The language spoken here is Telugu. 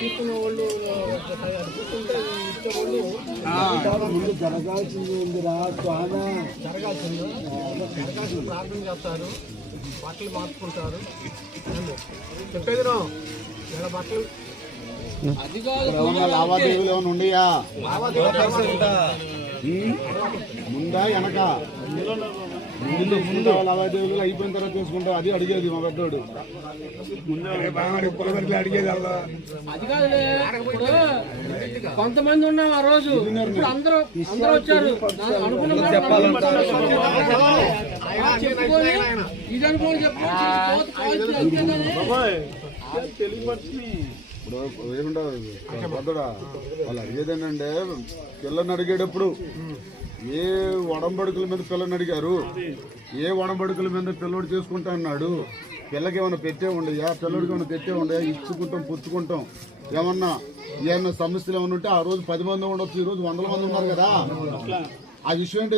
తీసుకున్న వాళ్ళు తీసుకుంటే ఇచ్చేవాళ్ళు ముందు జరగాల్సింది ఉందిరా చాలా జరగాల్సింది ప్రార్థన చేస్తారు, బట్టలు మార్చుకుంటారు. చెప్పేది ఇలా బట్టలు లావాదేవీలు ఏమైనా ఉండయా ముందా వెనక ముందు లావాదేవీలు అయిపోయిన తర్వాత చూసుకుంటాం. అది అడిగేది మా పెద్దోడు అడిగేది. కొంతమంది ఉన్నాం ఆ రోజు, అందరూ వచ్చారు. ఇది అనుకోని ఇప్పుడు ఏముండదు పెద్దోడా వాళ్ళు అడిగేది ఏంటంటే పిల్లని అడిగేటప్పుడు ఏ వడంబడుకుల మీద పిల్లని అడిగారు, ఏ వడంబడుకుల మీద పిల్లోడు చేసుకుంటా అన్నాడు, పిల్లకి ఏమైనా పెట్టే ఉండయా, పిల్లడికి ఏమైనా పెట్టే ఉండయా, ఇచ్చుకుంటాం పుచ్చుకుంటాం. ఏమన్నా సమస్యలు ఏమన్నా ఉంటే ఆ రోజు 10 మంది ఉండొచ్చు, ఈ రోజు 100 మంది ఉన్నారు కదా. ఆ విషయం